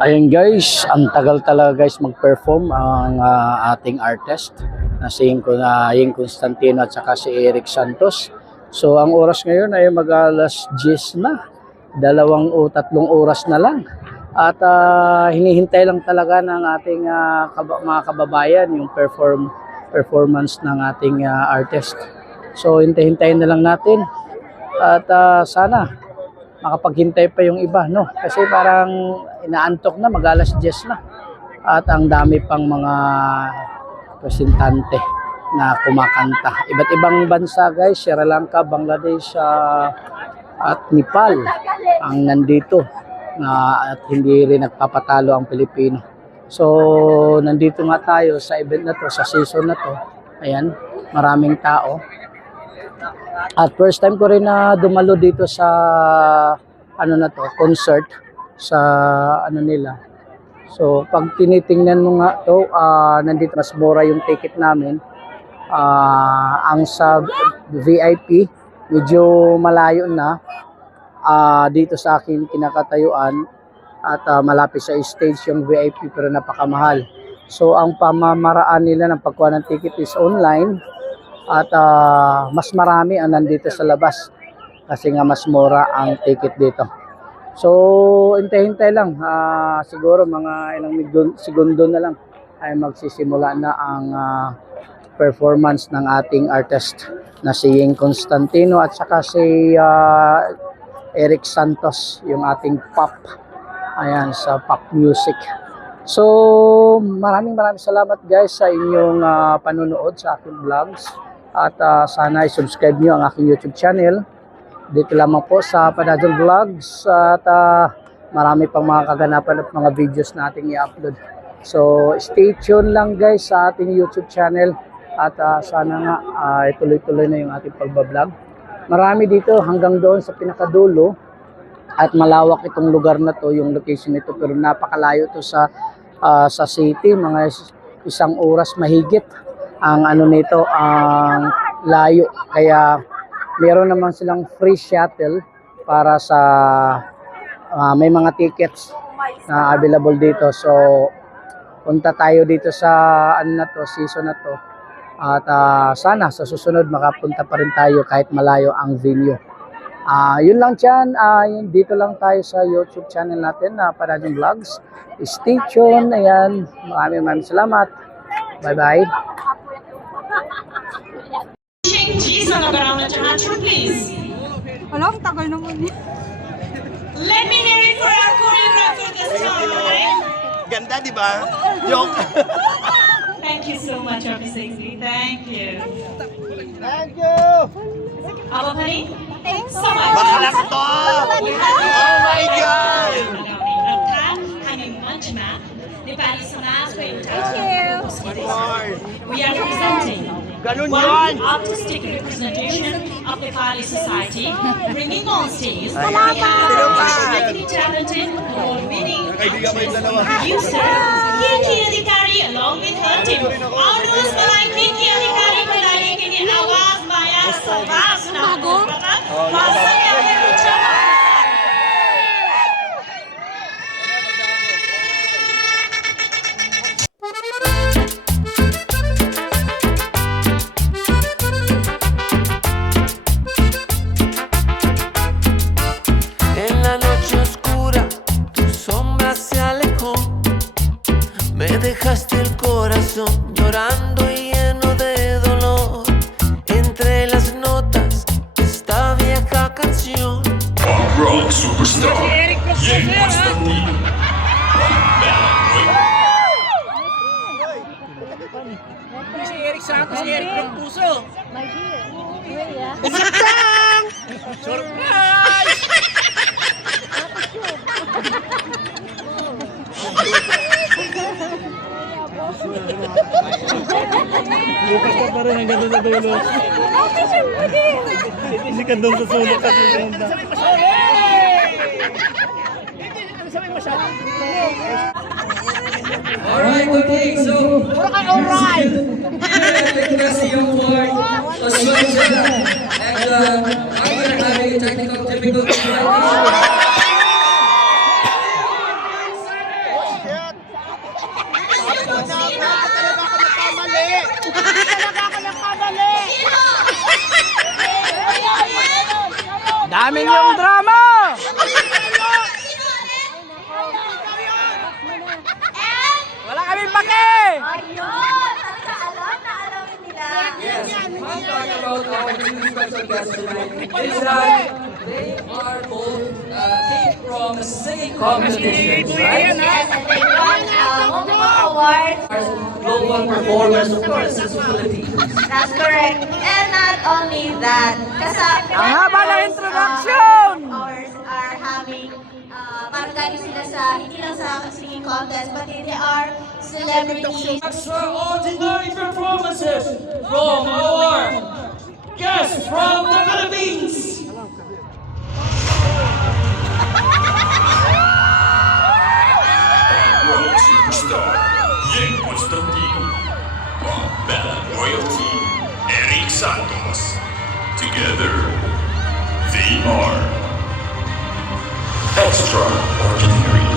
Ayun guys, ang tagal talaga guys mag-perform ang ating artist na si Ying Constantino at saka si Eric Santos. So ang oras ngayon ay mag-alas 10 na. 2 o 3 oras na lang. At hinihintay lang talaga ng ating mga kababayan yung performance ng ating artist. So hintay-hintayin na lang natin. At sana makapaghintay pa yung iba, no? Kasi parang inaantok na, mag-alas 10 na. At ang dami pang mga presentante na kumakanta. Iba't ibang bansa guys, Sri Lanka, Bangladesh, at Nepal ang nandito at hindi rin nagpapatalo ang Pilipino. So, nandito nga tayo sa event na to, sa season na to. Ayan, maraming tao. At first time ko rin na dumalo dito sa concert sa nila. So pag tinitingnan mo nga to, nandito mas mura yung ticket namin. Ang sa VIP medyo malayo na dito sa akin kinakatayuan at malapit sa stage yung VIP pero napakamahal. So ang pamamaraan nila ng pagkuha ng ticket is online. At mas marami ang nandito sa labas kasi nga mas mura ang ticket dito. So, hintay-hintay lang. Siguro mga ilang segundo na lang ay magsisimula na ang performance ng ating artist na si Ying Constantino at saka si Eric Santos, yung ating pop. Ayan, sa pop music. So, maraming salamat guys sa inyong panunood sa aking vlogs. At sana i-subscribe nyo ang aking YouTube channel. Dito lamang po sa Panadol Vlogs. At marami pang mga kaganapan at mga videos na ating i-upload. So stay tuned lang guys sa ating YouTube channel. At sana nga ituloy-tuloy na yung ating pagbablog. Marami dito hanggang doon sa pinakadulo. At malawak itong lugar na to, yung location nito. Pero napakalayo to sa city. Mga 1 oras mahigit ang nito, ang layo. Kaya meron naman silang free shuttle para sa may mga tickets na available dito. So punta tayo dito sa season na to. At sana sa susunod makapunta pa rin tayo kahit malayo ang venue. Yun lang dyan. Dito lang tayo sa YouTube channel natin na Panadol Vlogs. Stay tuned. Ayan. Maraming salamat. Bye-bye. Cheese on the ground at your please. Alam, tagal naman niya. Let me hear it for our choreographer this time. Ganda, di ba? Joke. Thank you so much, Officer. Thank you. Thank you. Aba Pani? Thanks so much. Bakalas to. Oh my God. Nepali Samaj ko yung Thank you. We are presenting Ganun one yan. artistic representation of Nepali society, bringing on stage we Salamat. have a talented, award-winning actress, producer, Kiki Adhikari, along with her team. Outdoors malay Kiki Adhikari ko lagi kini awaz maya sabab na masaya yung channel. Dejaste el corazón llorando y lleno de dolor entre las notas de esta vieja canción. Pop rock superstar Ying Constantino. Si Eric Santos, si Eric ng puso. Surprise! Bukas ka pa rin hanggang doon sa dulo. Titisikan doon sa sulok kasi benda. Alright, okay, so alright. Request yung award as well, and I'm gonna have a technical difficulty. Dami yung drama! Wala kaming pake! I'll talk about our two special guests tonight is that they are both came from singing competitions, right? Global performers, of course, in the Philippines. That's correct. And not only that, Ang haba ng introduction! ours are having, parang galing sila sa, hindi lang sa singing contest, but they are celebrities. Extraordinary performances from our guests from the Philippines. Rock superstar Yen Constantino, Pop Band royalty Eric Santos. Together, they are extraordinary.